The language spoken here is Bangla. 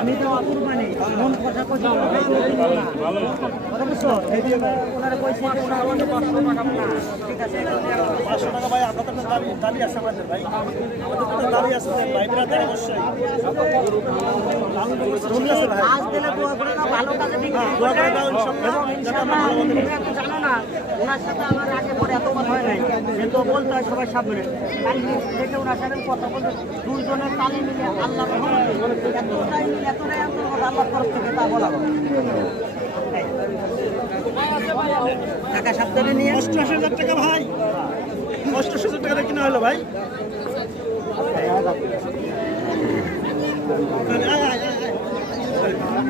আমি তো অকুরবানি মন কথা কইছি কথা ঠিক আছে পাঁচশো টাকা ভাই আপনাদের তো দাবি দাবি আছে আমাদের ভাই আমাদের তো অবশ্যই আজ দিলে ভালো কাজে তো জানো না ওনার সাথে আমার আগে পরে এত কথা হয় নাই। কিন্তু বলতে হয় সবার সামনে। কালকে থেকে ওনার সাথে কথা বলতে দুইজনের তালে মিলে আল্লাহ এতটাই এতটাই আন্তরিকতা আল্লাহর তরফ থেকে তা বলা। টাকা সাবধানে নিয়ে। অষ্টআশি হাজার টাকা ভাই। অষ্টআশি হাজার টাকা কিনা হলো ভাই? আয়, আয়, আয়,